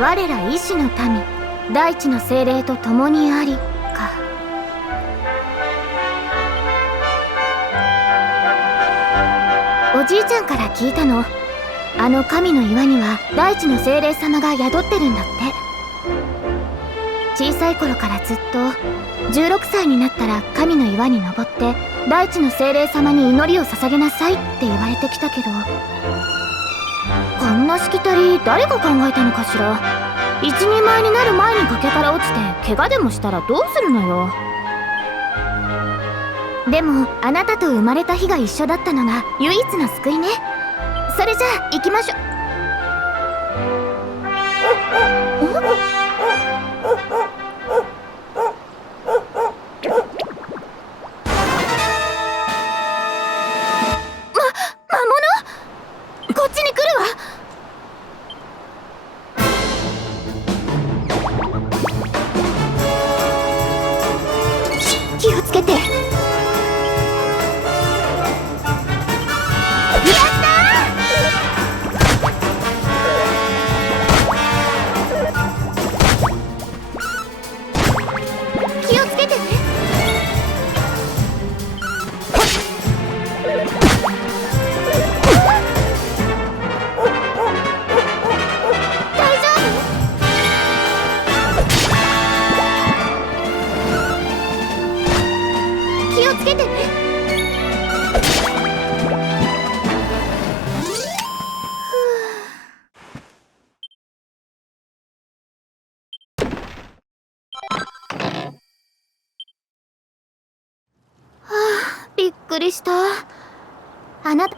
我ら医師の民、大地の精霊と共にありか。おじいちゃんから聞いたの。あの神の岩には大地の精霊様が宿ってるんだって。小さい頃からずっと16歳になったら神の岩に登って大地の精霊様に祈りを捧げなさいって言われてきたけど、こんなしきたり誰が考えたのかしら。一人前になる前に崖から落ちて怪我でもしたらどうするのよ。でもあなたと生まれた日が一緒だったのが唯一の救いね。それじゃあ行きましょ。魔物？こっちに来るわ。気をつけて。気をつけてね。大丈夫？気をつけてね。びっくりした。あなた、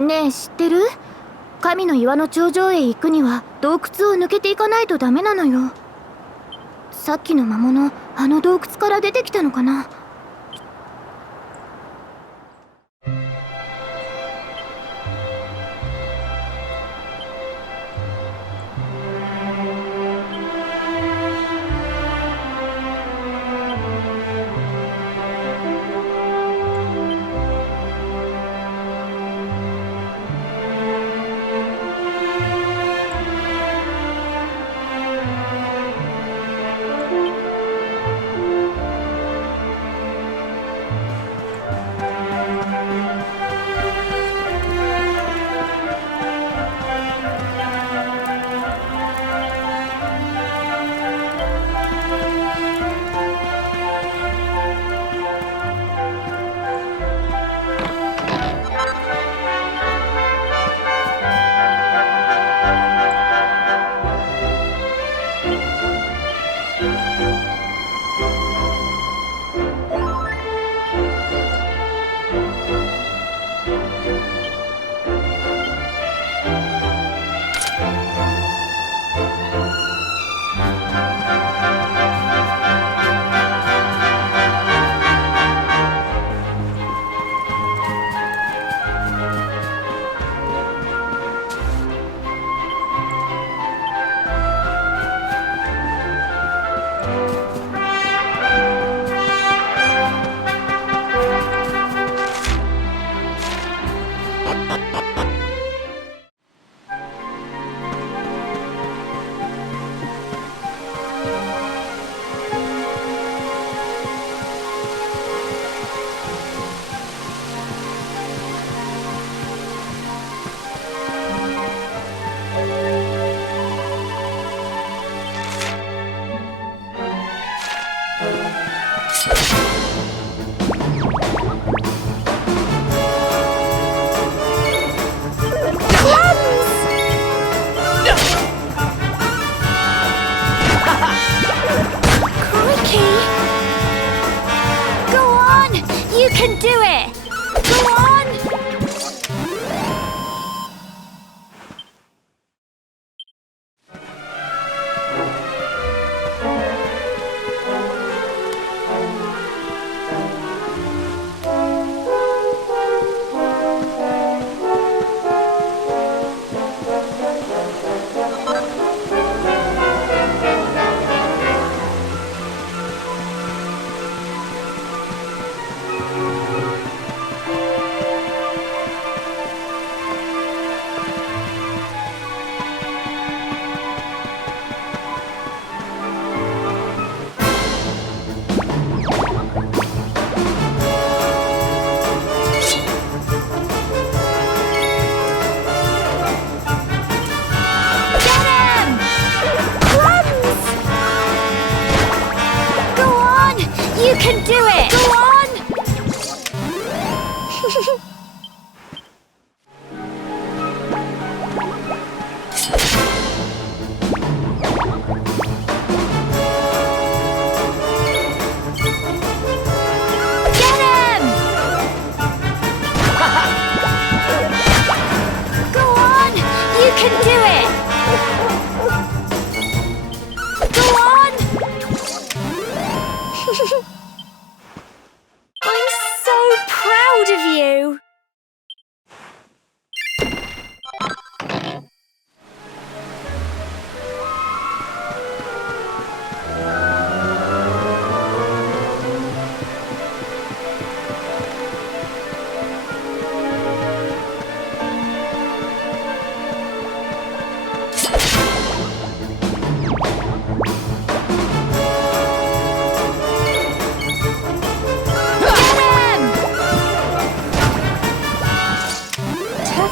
ねえ知ってる？神の岩の頂上へ行くには洞窟を抜けていかないとダメなのよ。さっきの魔物、あの洞窟から出てきたのかな。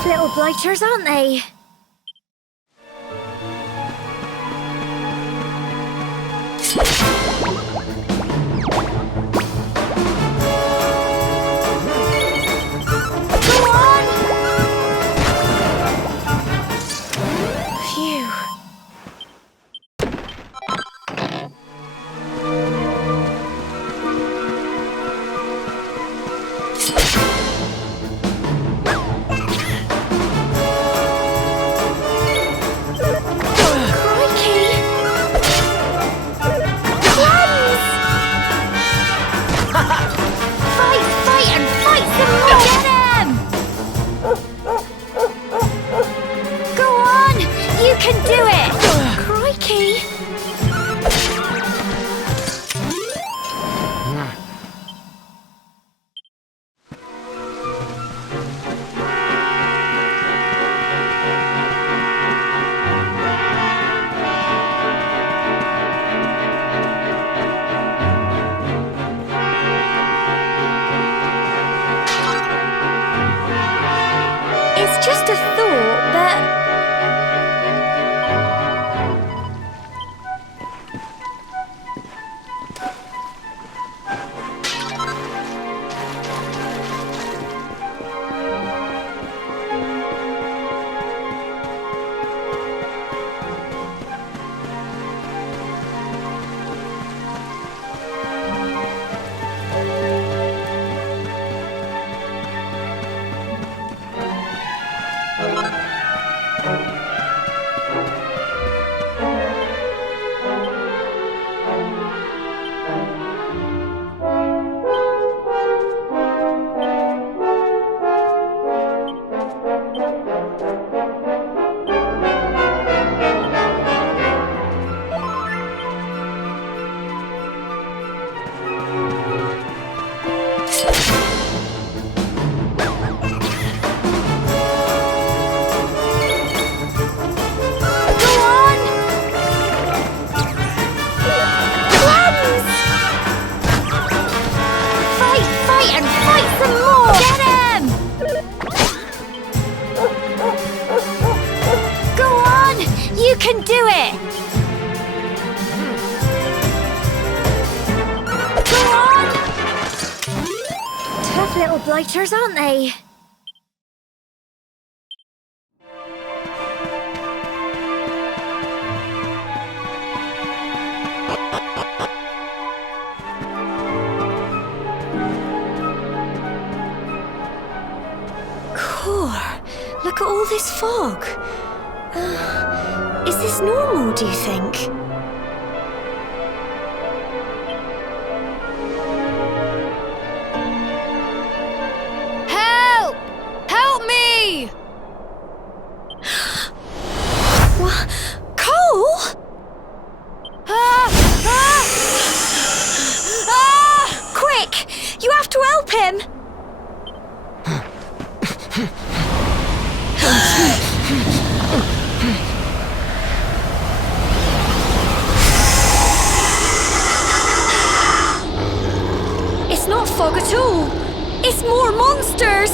Little blighters, aren't they? Go on! Phew. It's just a thought, but... You can do it! Go on! Tough little blighters, aren't they? Core, look at all this fog. Is this normal, do you think? Help! Help me! What? Cole? Quick! You have to help him! It's not fog at all. It's more monsters.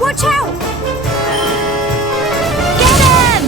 Watch out! Get him!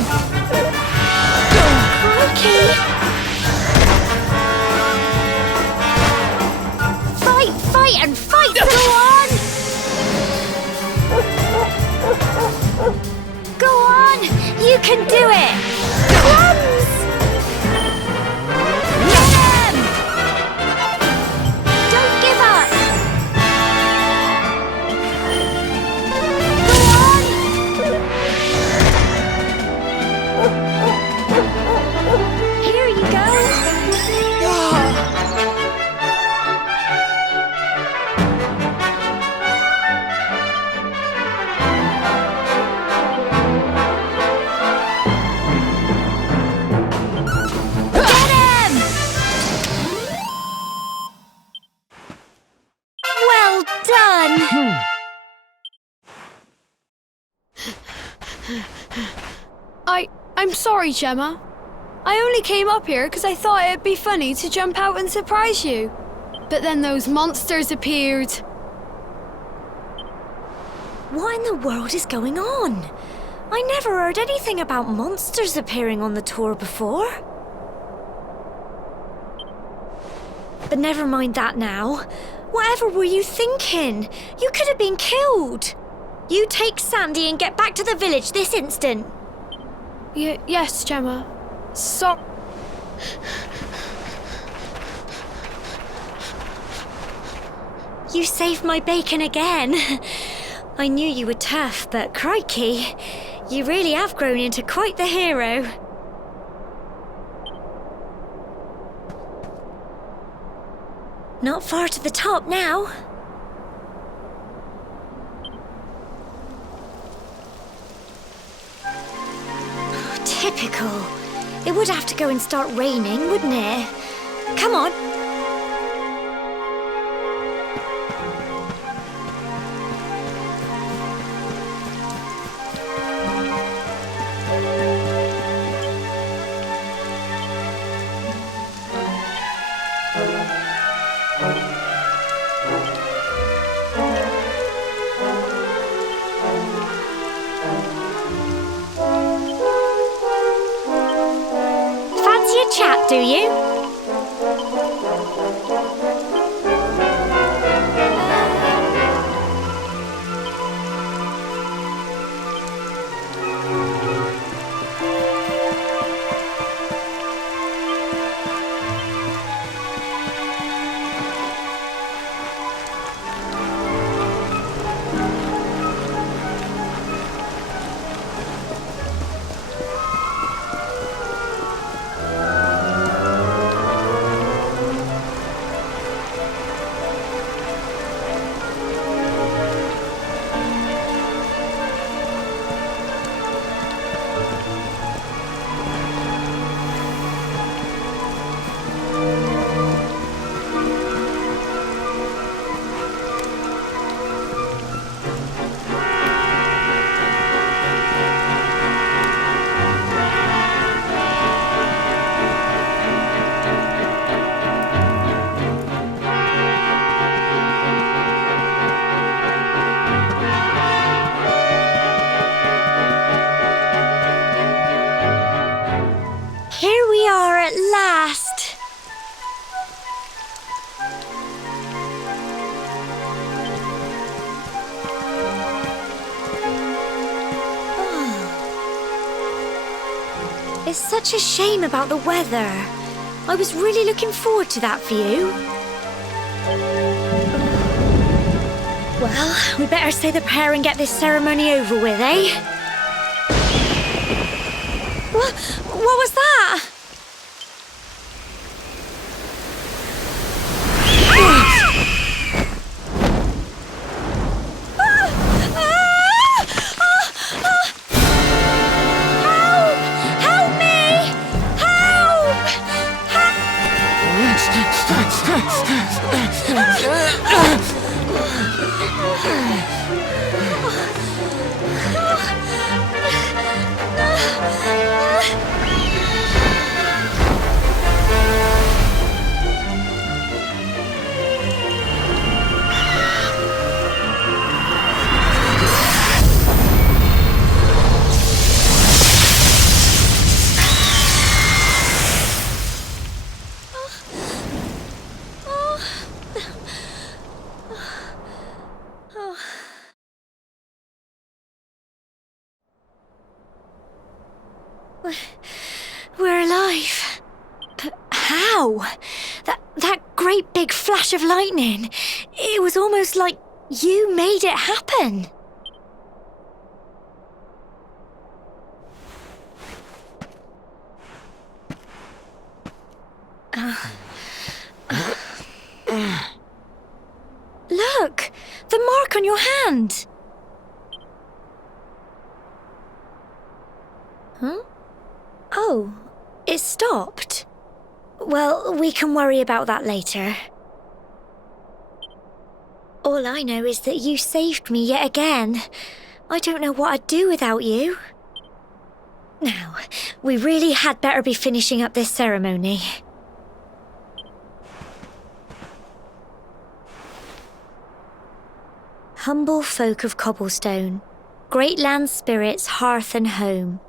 I'm sorry, Gemma. I only came up here because I thought it'd be funny to jump out and surprise you. But then those monsters appeared. What in the world is going on? I never heard anything about monsters appearing on the tour before. But never mind that now. Whatever were you thinking? You could have been killed. You take Sandy and get back to the village this instant. Yes, Gemma. You saved my bacon again. I knew you were tough, but crikey, you really have grown into quite the hero. Not far to the top now. Typical. It would have to go and start raining, wouldn't it? Come on. Fancy a chat, do you? Here we are at last. It's such a shame about the weather. I was really looking forward to that view. Well, we better say the prayer and get this ceremony over with, eh? What was that? Help me! We're alive. But how? That great big flash of lightning. It was almost like you made it happen. Look! The mark on your hand! Huh? Oh, it stopped. Well, we can worry about that later. All I know is that you saved me yet again. I don't know what I'd do without you. Now, we really had better be finishing up this ceremony. Humble folk of Cobblestone, great land spirits, hearth and home.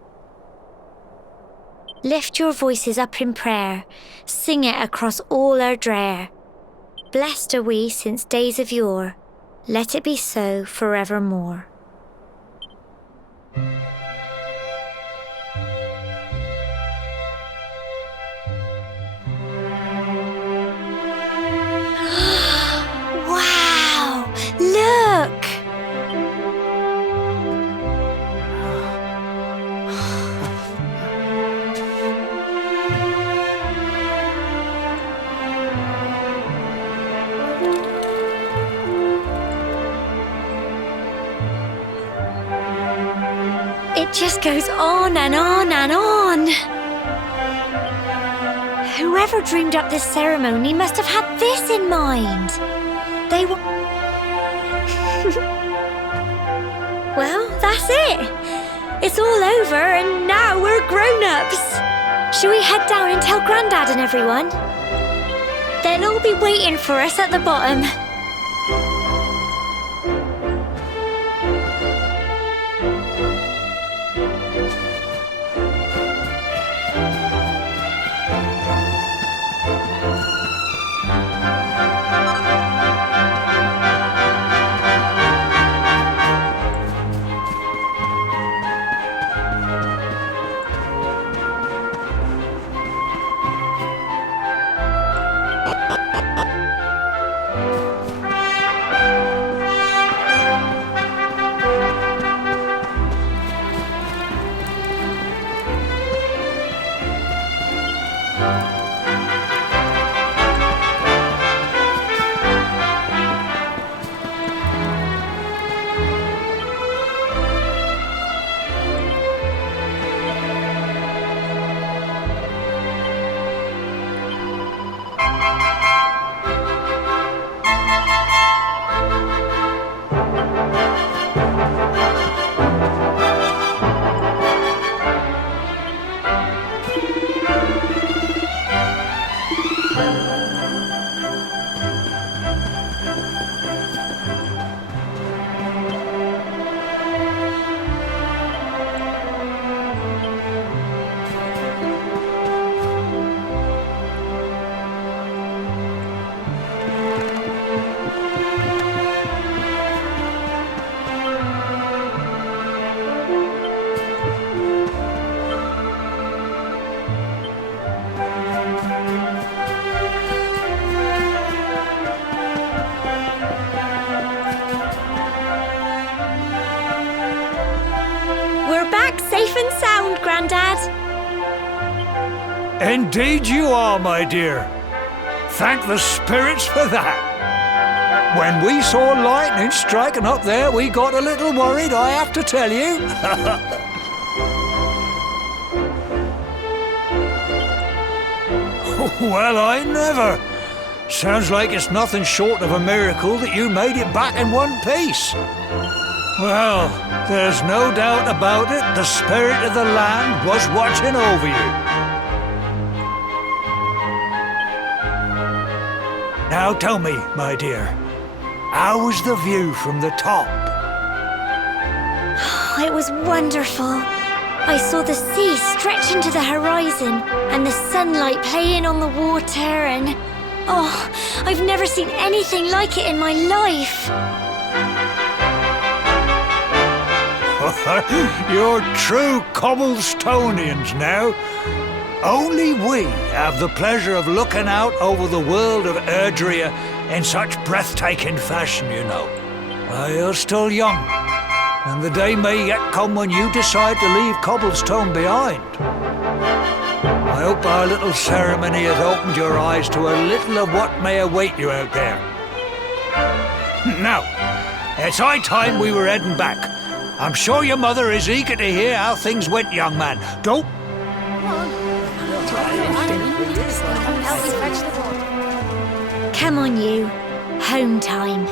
Lift your voices up in prayer, sing it across all our drear. Blessed are we since days of yore, let it be so forevermore. Wow! Look! It just goes on and on and on. Whoever dreamed up this ceremony must have had this in mind. They were... Well, that's it. It's all over and now we're grown-ups. Shall we head down and tell Grandad and everyone? They'll all be waiting for us at the bottom. Safe and sound, Grandad. Indeed you are, my dear. Thank the spirits for that. When we saw lightning striking up there, we got a little worried, I have to tell you. Well, I never. Sounds like it's nothing short of a miracle that you made it back in one piece. Well, there's no doubt about it, the spirit of the land was watching over you. Now tell me, my dear, how was the view from the top? It was wonderful. I saw the sea stretch into the horizon and the sunlight playing on the water and... Oh, I've never seen anything like it in my life. You're true Cobblestonians now. Only we have the pleasure of looking out over the world of Erdrea in such breathtaking fashion, you know. You're still young, and the day may yet come when you decide to leave Cobblestone behind. I hope our little ceremony has opened your eyes to a little of what may await you out there. Now, it's high time we were heading back. I'm sure your mother is eager to hear how things went, young man. Don't... Come on, you. Home time.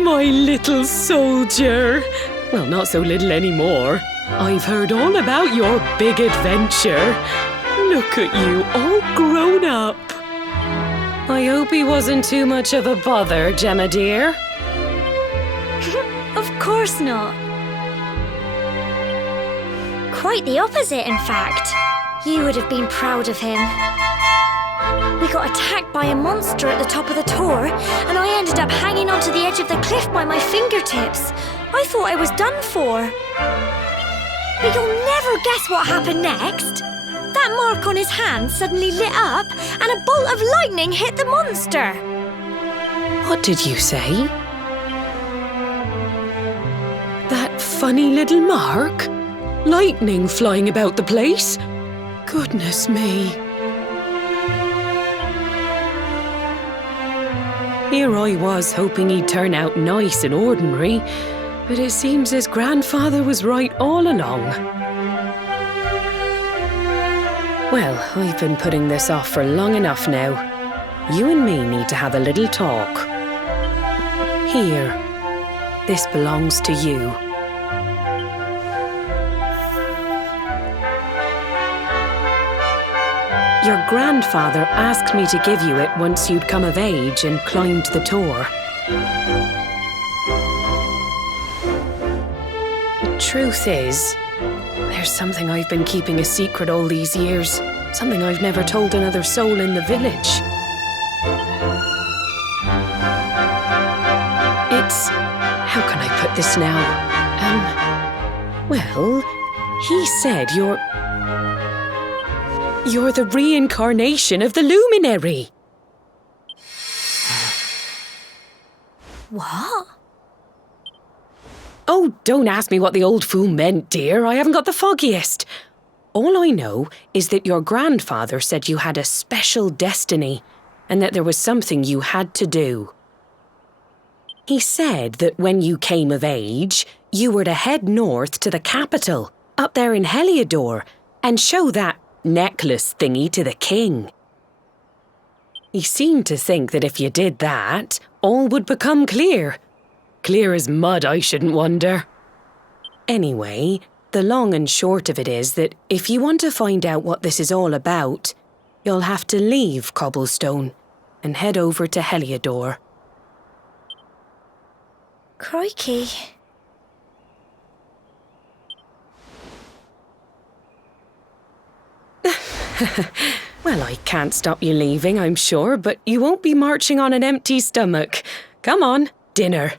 my little soldier. Well, not so little anymore. I've heard all about your big adventure. Look at you, all grown up. I hope he wasn't too much of a bother, Gemma dear. Of course not. Quite the opposite, in fact. You would have been proud of him. We got attacked by a monster at the top of the Tor, and I ended up hanging onto the edge of the cliff by my fingertips. I thought I was done for. But you'll never guess what happened next. That mark on his hand suddenly lit up, and a bolt of lightning hit the monster. What did you say? That funny little mark? Lightning flying about the place? Goodness me. Here I was hoping he'd turn out nice and ordinary, but it seems his grandfather was right all along. Well, I've been putting this off for long enough now. You and me need to have a little talk. Here, this belongs to you. Your grandfather asked me to give you it once you'd come of age and climbed the Tor. The truth is, there's something I've been keeping a secret all these years. Something I've never told another soul in the village. It's... how can I put this now? Well, he said You're the reincarnation of the Luminary. What? Oh, don't ask me what the old fool meant, dear. I haven't got the foggiest. All I know is that your grandfather said you had a special destiny and that there was something you had to do. He said that when you came of age, you were to head north to the capital, up there in Heliodor, and show that necklace thingy to the king. He seemed to think that if you did that, all would become clear. Clear as mud, I shouldn't wonder. Anyway, the long and short of it is that if you want to find out what this is all about, you'll have to leave Cobblestone and head over to Heliodor. Crikey. Well, I can't stop you leaving, I'm sure, but you won't be marching on an empty stomach. Come on, dinner.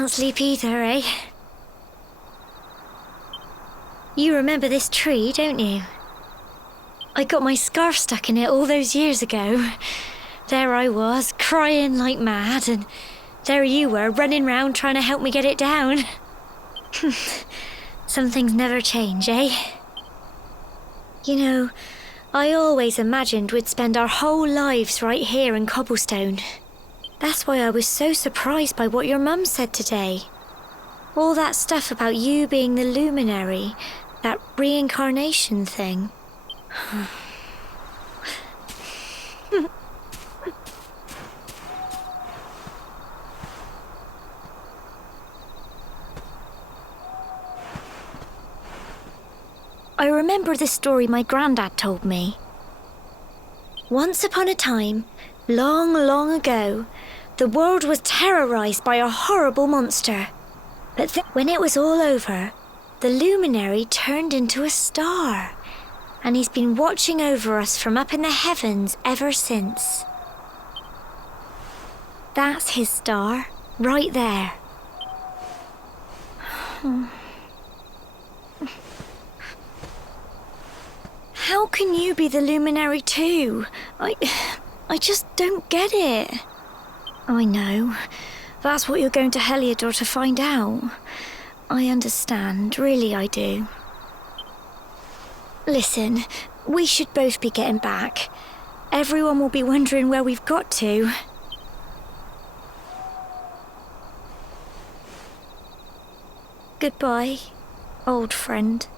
can't sleep either, eh? You remember this tree, don't you? I got my scarf stuck in it all those years ago. There I was, crying like mad, and there you were, running round trying to help me get it down. Some things never change, eh? You know, I always imagined we'd spend our whole lives right here in Cobblestone. That's why I was so surprised by what your mum said today. All that stuff about you being the luminary, that reincarnation thing. I remember the story my granddad told me. Once upon a time, long, long ago, the world was terrorized by a horrible monster. But when it was all over, the luminary turned into a star. And he's been watching over us from up in the heavens ever since. That's his star, right there. How can you be the luminary too? I just don't get it. I know. That's what you're going to Heliodor to find out. I understand, really I do. Listen, we should both be getting back. Everyone will be wondering where we've got to. Goodbye, old friend.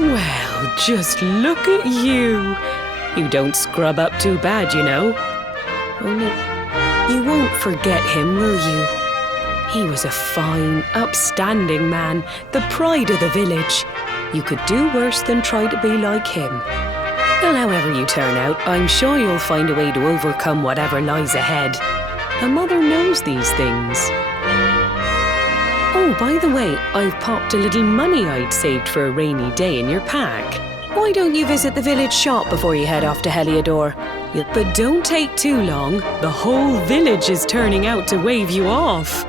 Well, just look at you. You don't scrub up too bad, you know. Only, you won't forget him, will you? He was a fine, upstanding man, the pride of the village. You could do worse than try to be like him. Well, however you turn out, I'm sure you'll find a way to overcome whatever lies ahead. A mother knows these things. Oh, by the way, I've popped a little money I'd saved for a rainy day in your pack. Why don't you visit the village shop before you head off to Heliodor? But don't take too long. The whole village is turning out to wave you off.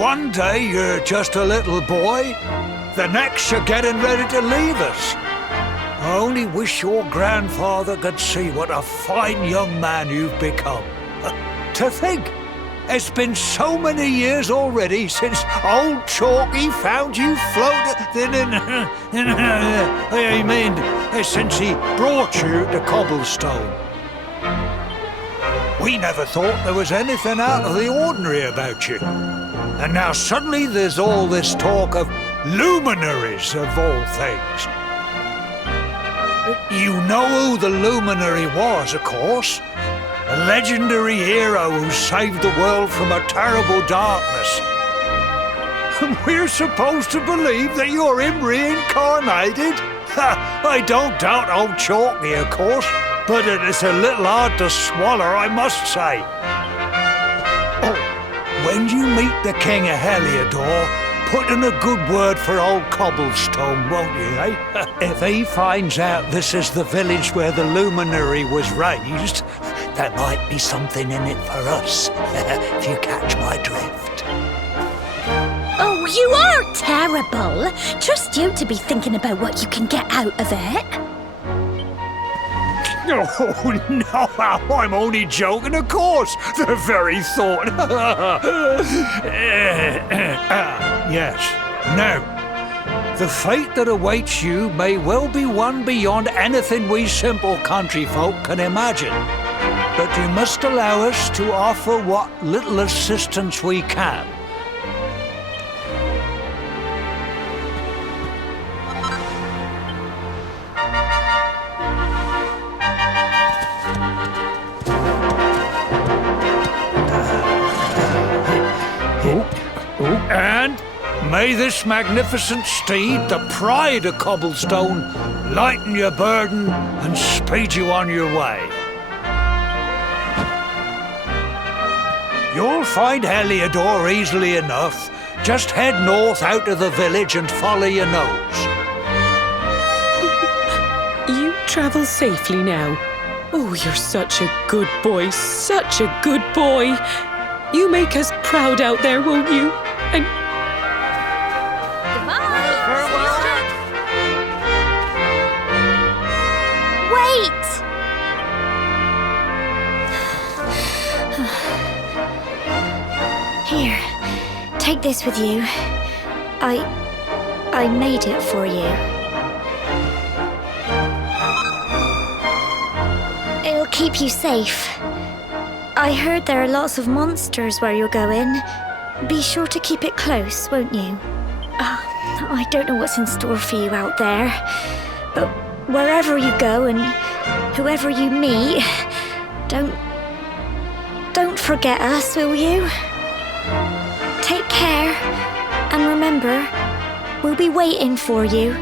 One day you're just a little boy, the next you're getting ready to leave us. I only wish your grandfather could see what a fine young man you've become. To think, it's been so many years already since old Chalky found you floating I mean, since he brought you to Cobblestone. We never thought there was anything out of the ordinary about you. And now suddenly there's all this talk of luminaries of all things. You know who the Luminary was, of course. A legendary hero who saved the world from a terrible darkness. And we're supposed to believe that you're him reincarnated? Ha! I don't doubt old Chalky, of course, but it is a little hard to swallow, I must say. Oh, when you meet the King of Heliodor, put in a good word for old Cobblestone, won't you, eh? If he finds out this is the village where the Luminary was raised, there might be something in it for us, if you catch my drift. Oh, you are terrible. Trust you to be thinking about what you can get out of it. Oh, no, I'm only joking, of course. The very thought. Yes. Now, the fate that awaits you may well be one beyond anything we simple country folk can imagine. But you must allow us to offer what little assistance we can. And may this magnificent steed, the pride of Cobblestone, lighten your burden and speed you on your way. You'll find Heliodor easily enough. Just head north out of the village and follow your nose. You travel safely now. Oh, you're such a good boy, such a good boy. You make us proud out there, won't you? And Wait! Here, take this with you. I made it for you. It'll keep you safe. I heard there are lots of monsters where you're going. Be sure to keep it close, won't you? I don't know what's in store for you out there, but wherever you go and whoever you meet, don't forget us, will you? Take care, and remember, we'll be waiting for you.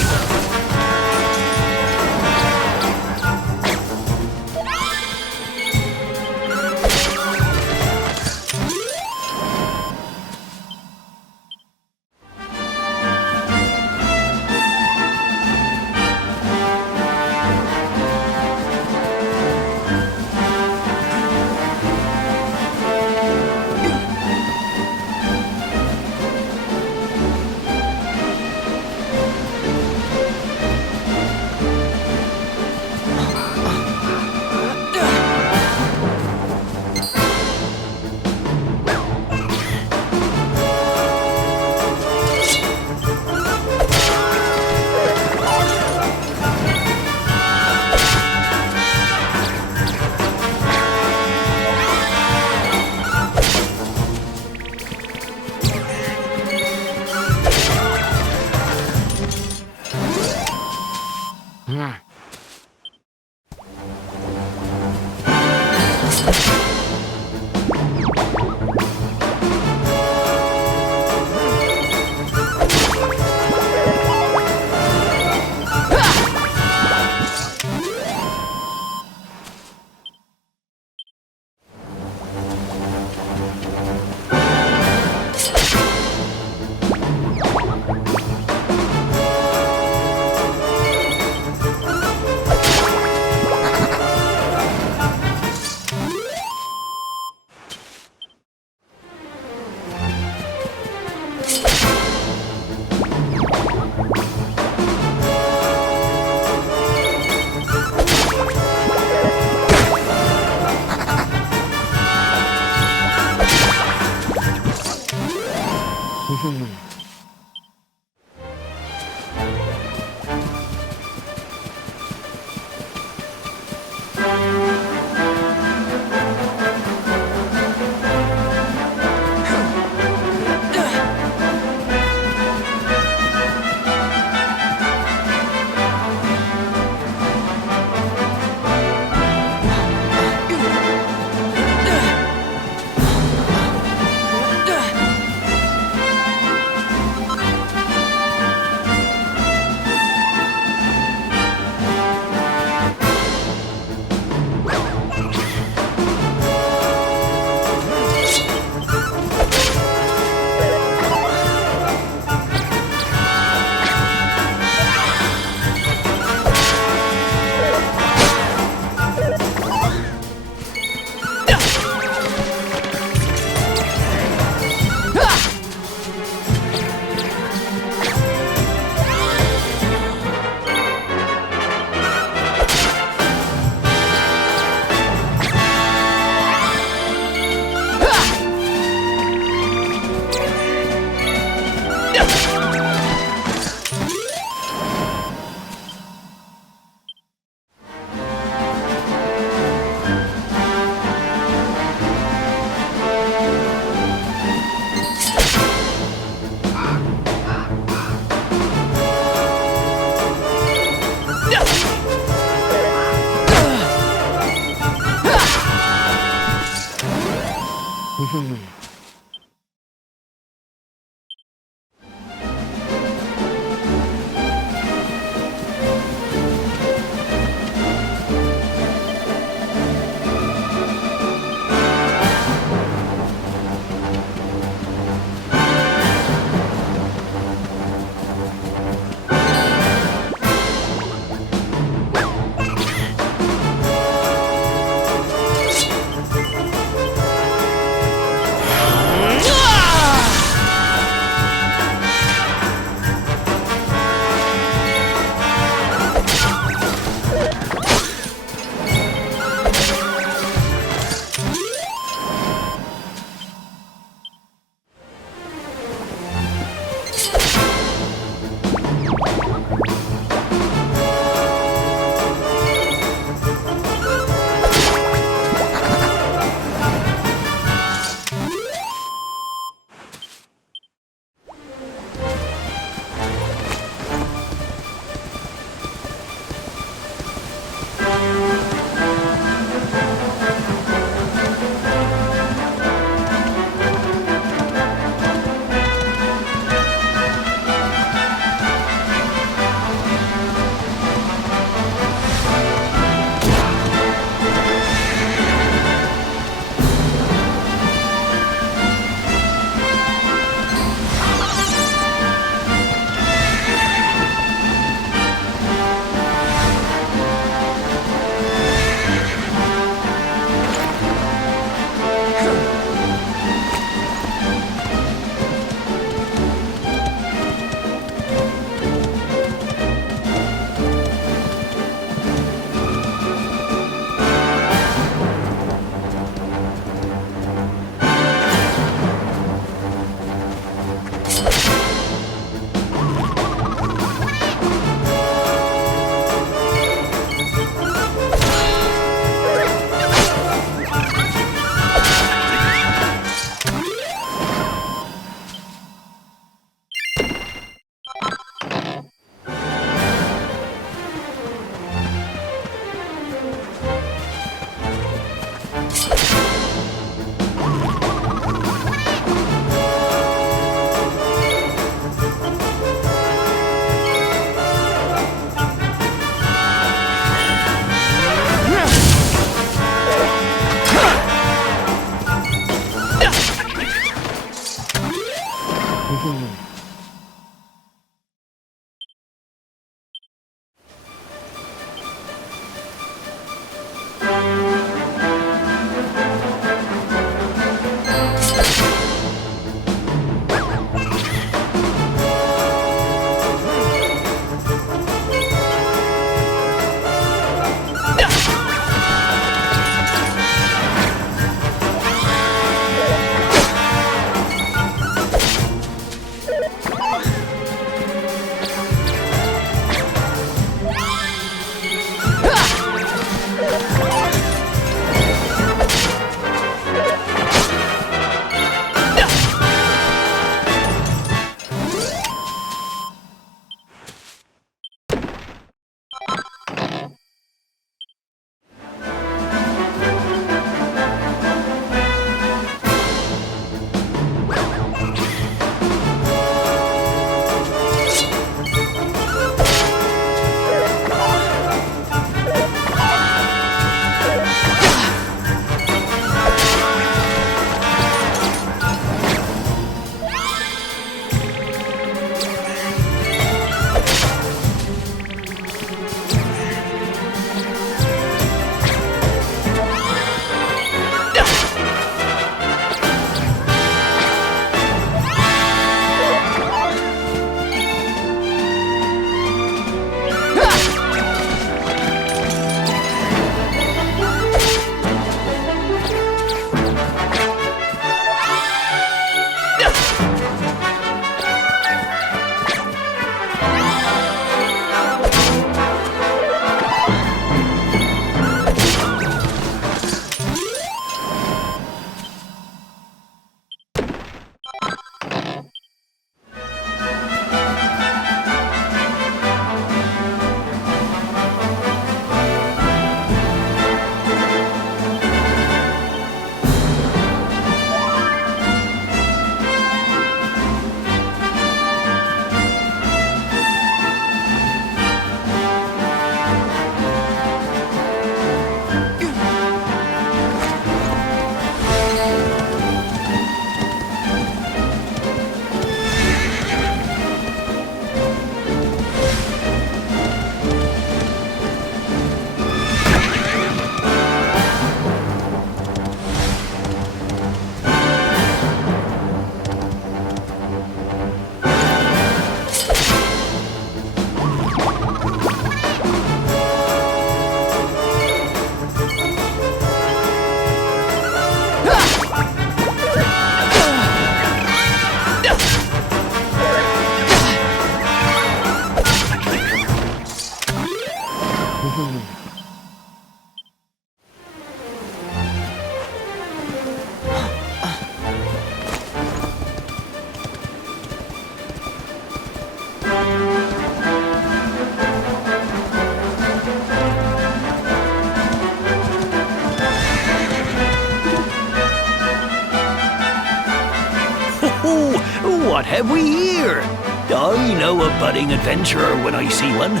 Oh, what have we here? I know a budding adventurer when I see one.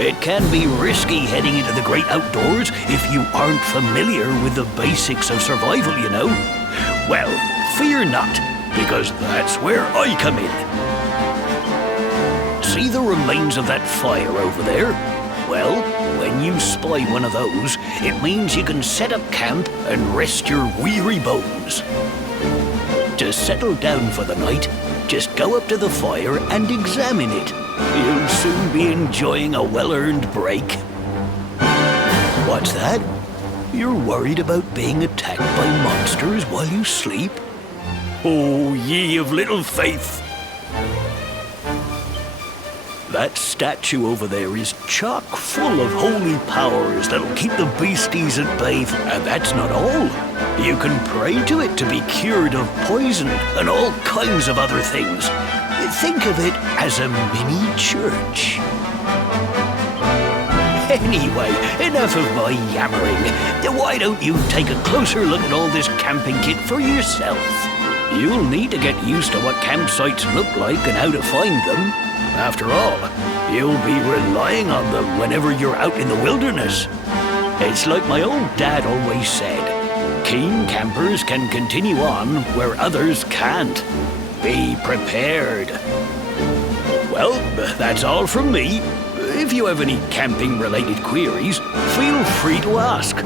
It can be risky heading into the great outdoors if you aren't familiar with the basics of survival, you know. Well, fear not, because that's where I come in. See the remains of that fire over there? Well, when you spy one of those, it means you can set up camp and rest your weary bones. To settle down for the night, just go up to the fire and examine it. You'll soon be enjoying a well-earned break. What's that? You're worried about being attacked by monsters while you sleep? Oh, ye of little faith! That statue over there is chock full of holy powers that'll keep the beasties at bay. And that's not all. You can pray to it to be cured of poison and all kinds of other things. Think of it as a mini church. Anyway, enough of my yammering. Why don't you take a closer look at all this camping kit for yourself? You'll need to get used to what campsites look like and how to find them. After all, you'll be relying on them whenever you're out in the wilderness. It's like my old dad always said, keen campers can continue on where others can't. Be prepared. Well, that's all from me. If you have any camping-related queries, feel free to ask.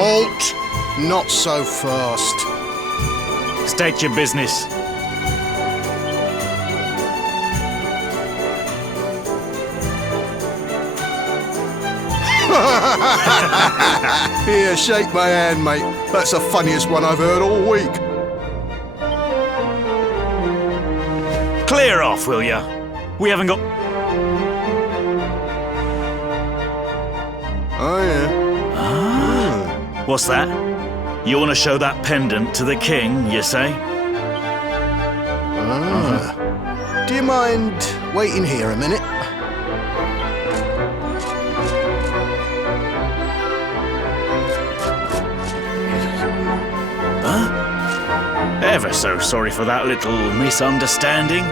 Halt! Not so fast. State your business. Here, shake my hand, mate. That's the funniest one I've heard all week. Clear off, will ya? We haven't got... Oh, yeah. What's that? You want to show that pendant to the king, you say? Do you mind waiting here a minute? Ever so sorry for that little misunderstanding.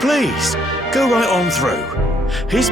Please, go right on through. His...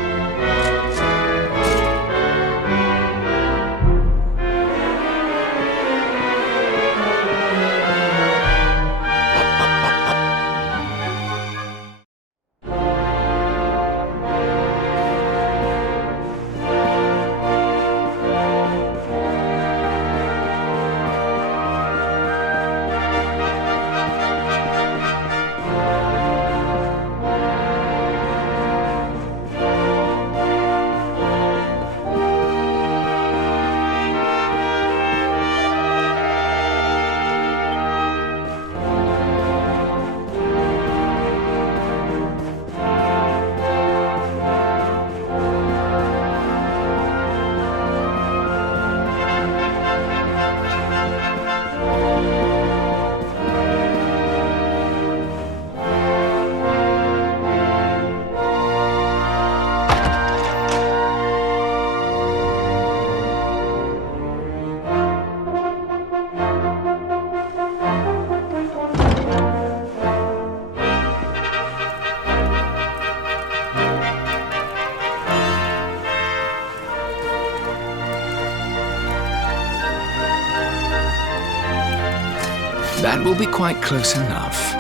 That will be quite close enough.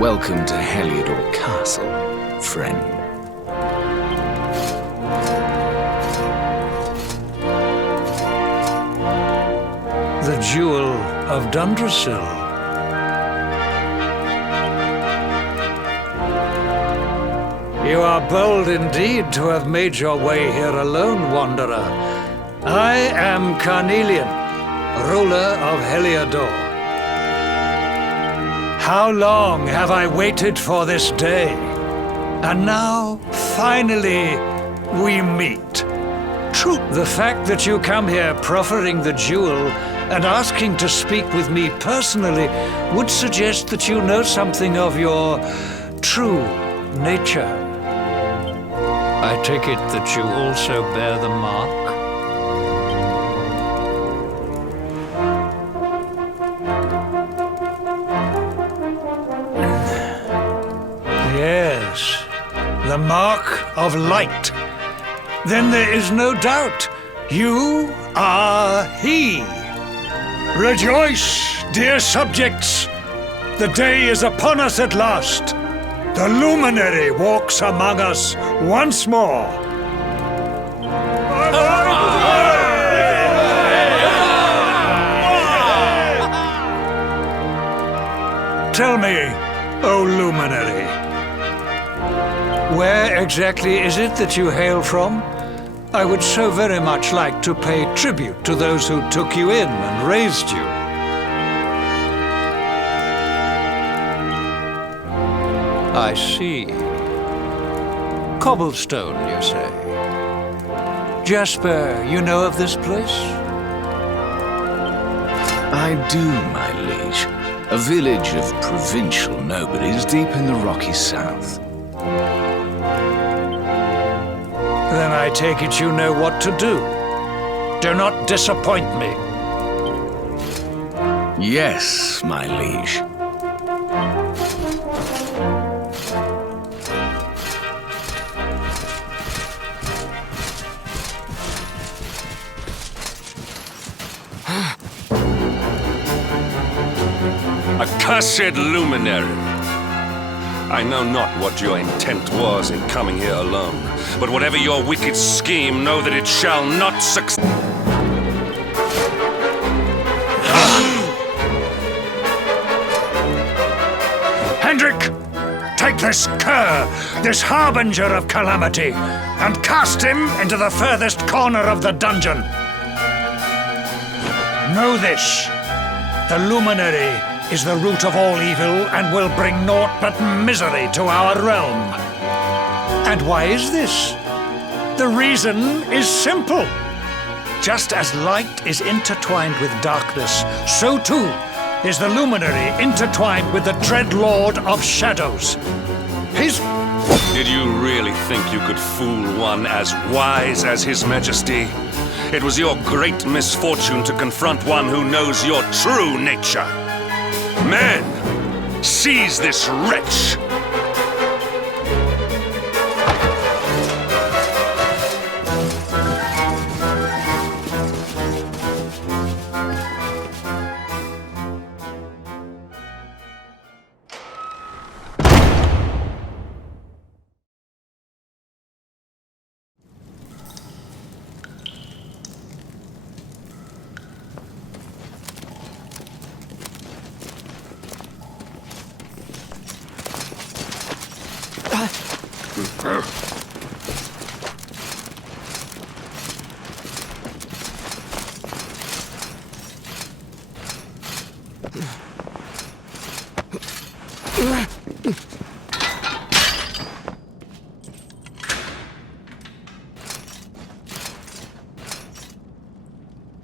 Welcome to Heliodor Castle, friend. The Jewel of Dundrasil. You are bold indeed to have made your way here alone, Wanderer. I am Carnelian, ruler of Heliodor. How long have I waited for this day? And now, finally, we meet. True, the fact that you come here proffering the jewel and asking to speak with me personally would suggest that you know something of your true nature. I take it that you also bear the mark? Yes, the mark of light. Then there is no doubt, you are he. Rejoice, dear subjects! The day is upon us at last. The luminary walks among us once more. Tell me, O luminary, where exactly is it that you hail from? I would so very much like to pay tribute to those who took you in and raised you. I see. Cobblestone, you say? Jasper, you know of this place? I do, my liege. A village of provincial nobles deep in the rocky south. Then I take it you know what to do. Do not disappoint me. Yes, my liege. Accursed luminary! I know not what your intent was in coming here alone, but whatever your wicked scheme, know that it shall not succeed. Hendrik, take this cur, this harbinger of calamity, and cast him into the furthest corner of the dungeon. Know this, the luminary is the root of all evil and will bring naught but misery to our realm. And why is this? The reason is simple. Just as light is intertwined with darkness, so too is the luminary intertwined with the dread lord of shadows. His... Did you really think you could fool one as wise as His Majesty? It was your great misfortune to confront one who knows your true nature. Men, seize this wretch!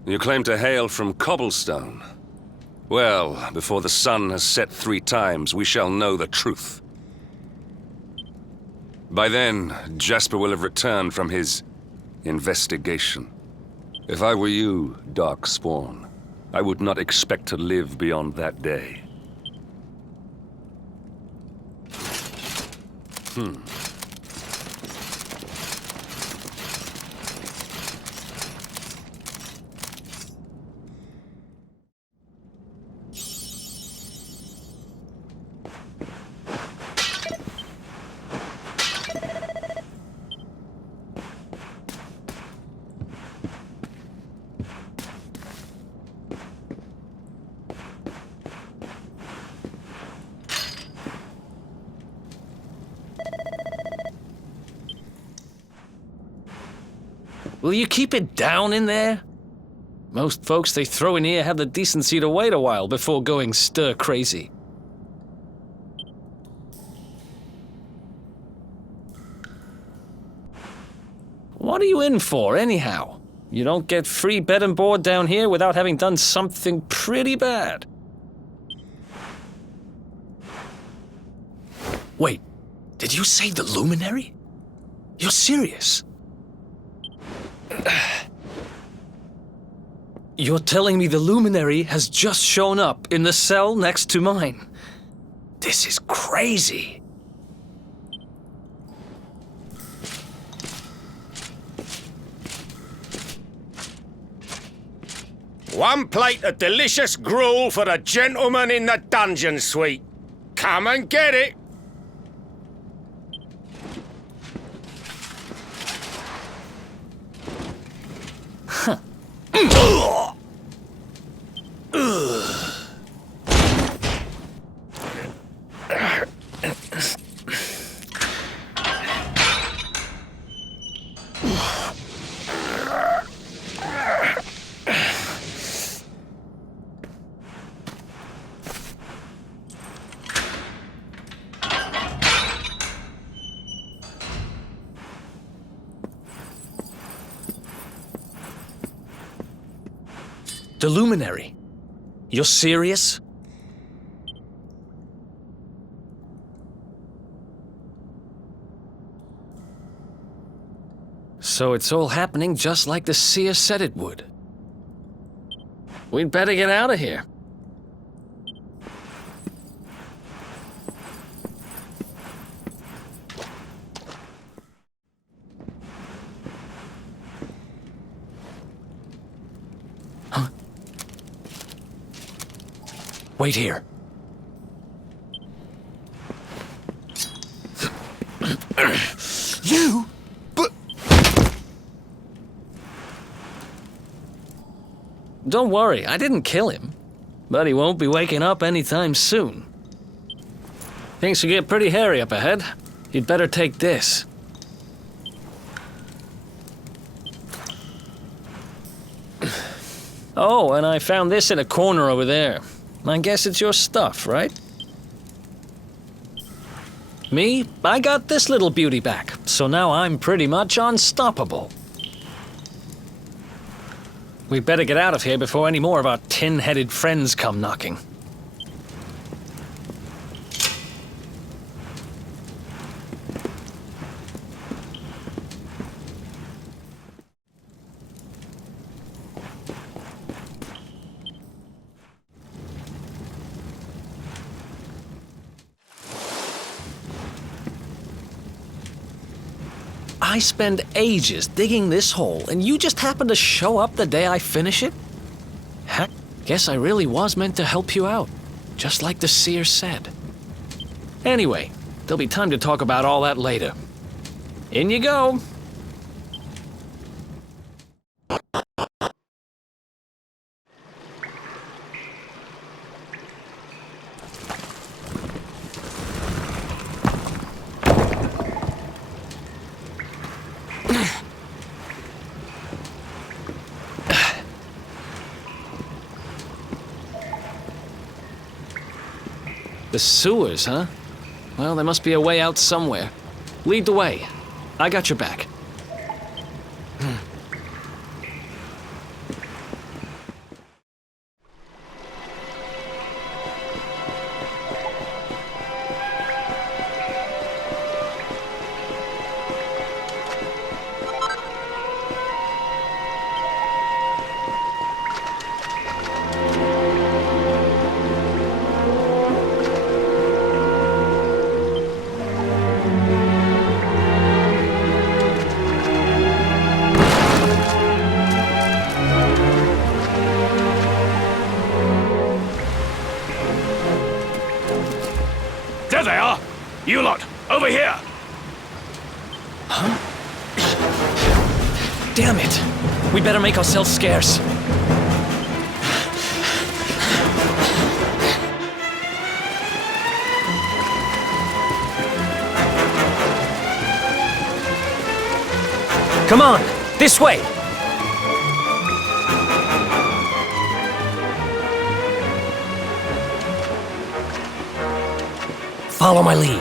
You claim to hail from Cobblestone. Well, before the sun has set 3 times, we shall know the truth. By then, Jasper will have returned from his investigation. If I were you, Darkspawn, I would not expect to live beyond that day. Will you keep it down in there? Most folks they throw in here have the decency to wait a while before going stir crazy. What are you in for, anyhow? You don't get free bed and board down here without having done something pretty bad. Wait, did you say the Luminary? You're serious? You're telling me the Luminary has just shown up in the cell next to mine? This is crazy. One plate of delicious gruel for the gentleman in the dungeon suite. Come and get it. The Luminary? You're serious? So it's all happening just like the seer said it would. We'd better get out of here. Wait here. You? But... Don't worry, I didn't kill him. But he won't be waking up anytime soon. Things will get pretty hairy up ahead. You'd better take this. Oh, and I found this in a corner over there. I guess it's your stuff, right? Me? I got this little beauty back, so now I'm pretty much unstoppable. We'd better get out of here before any more of our tin-headed friends come knocking. I spend ages digging this hole, and you just happen to show up the day I finish it? Heck, guess I really was meant to help you out, just like the seer said. Anyway, there'll be time to talk about all that later. In you go. The sewers, huh? Well, there must be a way out somewhere. Lead the way. I got your back. There they are! You lot, over here! Huh? Damn it! We better make ourselves scarce. Come on! This way! Follow my lead.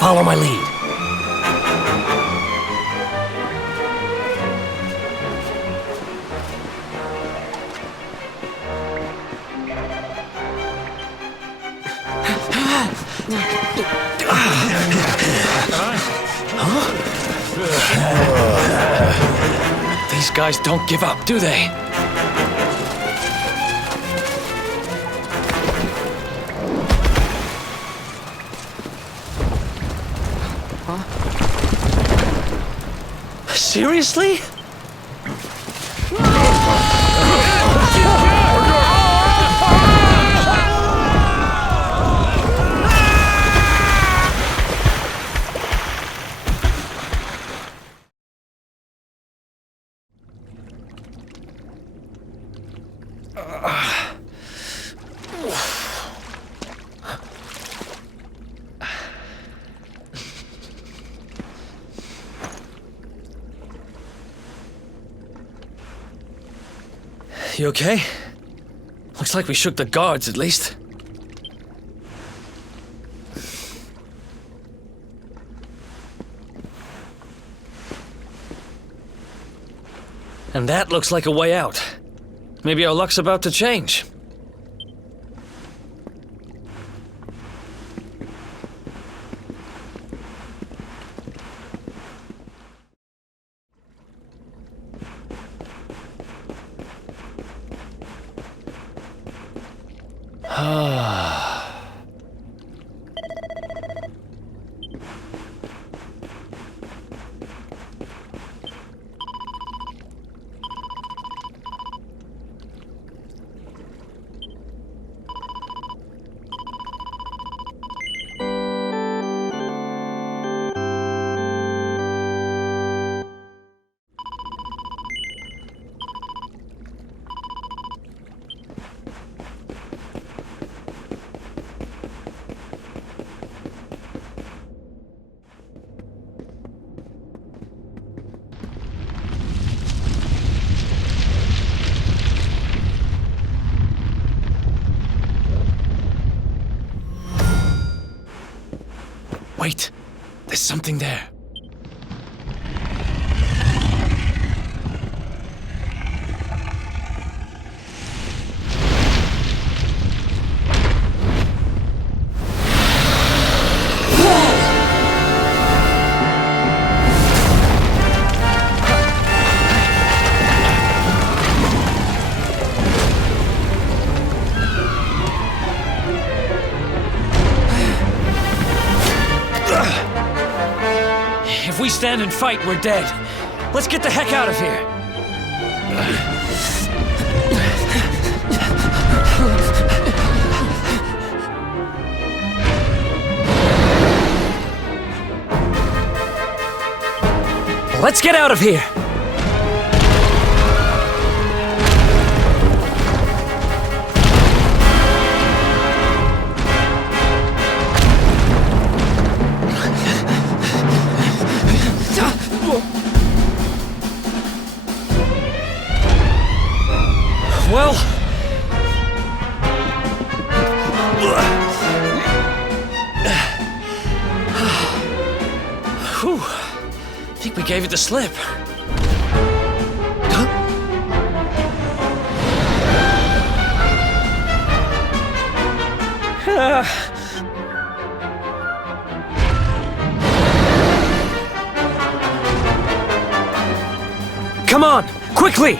Follow my lead. These guys don't give up, do they? Seriously? You okay? Looks like we shook the guards, at least. And that looks like a way out. Maybe our luck's about to change. Wait, there's something there. If we stand and fight, we're dead. Let's get the heck out of here. Let's get out of here. Well... Whew. I think we gave it the slip. Come on, quickly!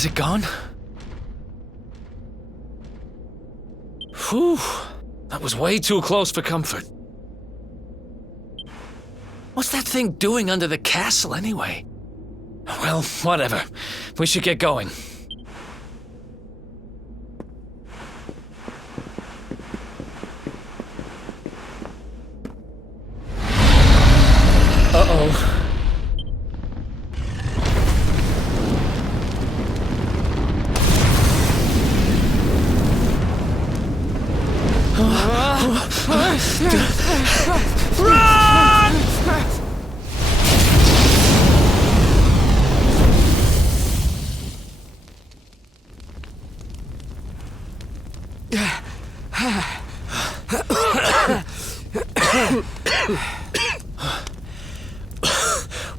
Has it gone? Whew. That was way too close for comfort. What's that thing doing under the castle, anyway? Well, whatever. We should get going. Uh-oh. Run!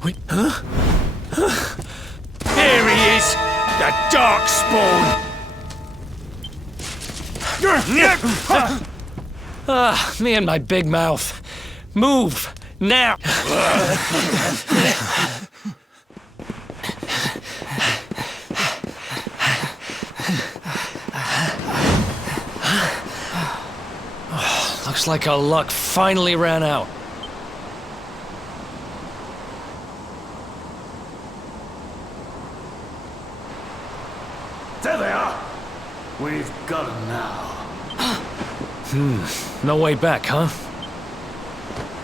Wait, huh? Here he is, the Darkspawn. Ah, me and my big mouth. Move, now! Looks like our luck finally ran out. There they are. We've got them now. No way back, huh?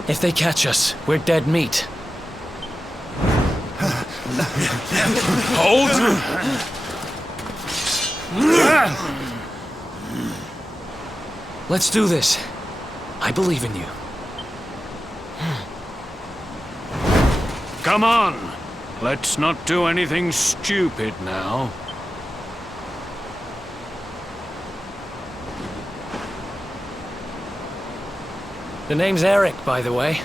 If they catch us, we're dead meat. Hold! Let's do this. I believe in you. Come on. Let's not do anything stupid now. The name's Eric, by the way.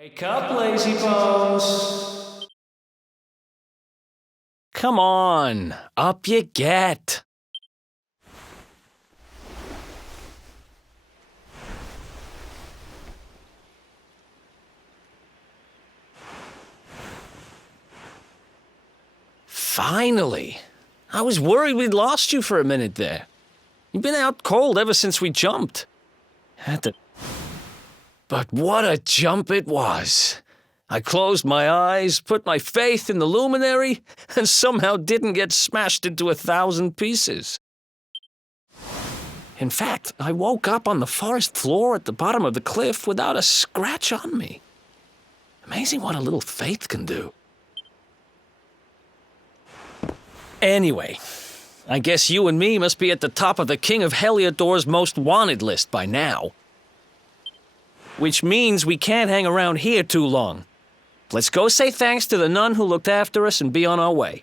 Wake up, lazy bones. Come on, up you get. Finally. I was worried we'd lost you for a minute there. You've been out cold ever since we jumped. But what a jump it was. I closed my eyes, put my faith in the luminary, and somehow didn't get smashed into 1,000 pieces. In fact, I woke up on the forest floor at the bottom of the cliff without a scratch on me. Amazing what a little faith can do. Anyway, I guess you and me must be at the top of the King of Heliodor's most wanted list by now. Which means we can't hang around here too long. Let's go say thanks to the nun who looked after us and be on our way.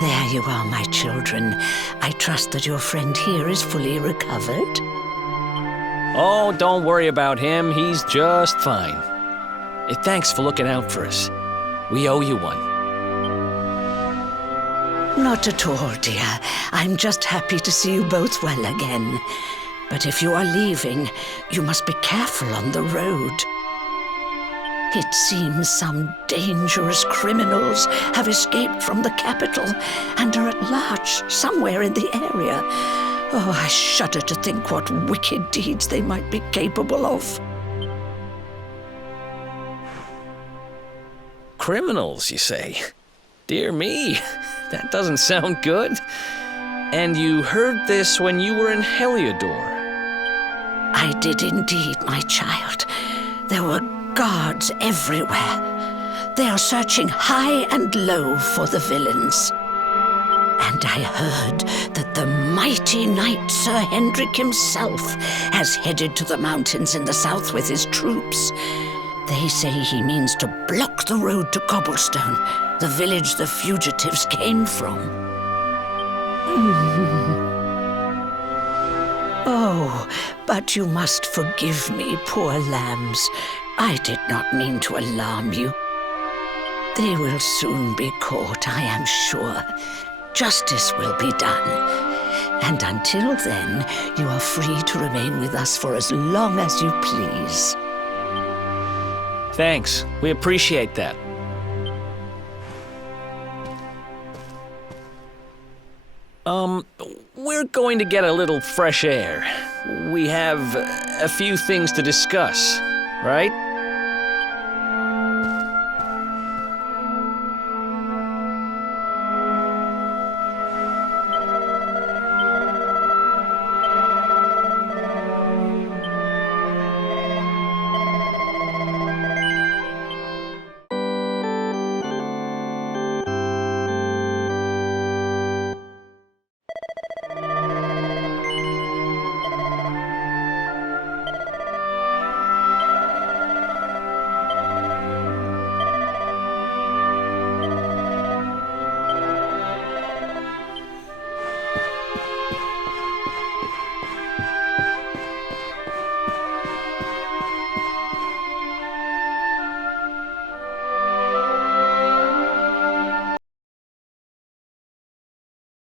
There you are, my children. I trust that your friend here is fully recovered. Oh, don't worry about him. He's just fine. Thanks for looking out for us. We owe you one. Not at all, dear. I'm just happy to see you both well again. But if you are leaving, you must be careful on the road. It seems some dangerous criminals have escaped from the capital and are at large somewhere in the area. Oh, I shudder to think what wicked deeds they might be capable of. Criminals, you say? Dear me, that doesn't sound good. And you heard this when you were in Heliodor? I did indeed, my child. There were guards everywhere. They are searching high and low for the villains. And I heard that the mighty knight Sir Hendrik himself has headed to the mountains in the south with his troops. They say he means to block the road to Cobblestone, the village the fugitives came from. Oh, but you must forgive me, poor lambs. I did not mean to alarm you. They will soon be caught, I am sure. Justice will be done. And until then, you are free to remain with us for as long as you please. Thanks. We appreciate that. We're going to get a little fresh air. We have a few things to discuss, right?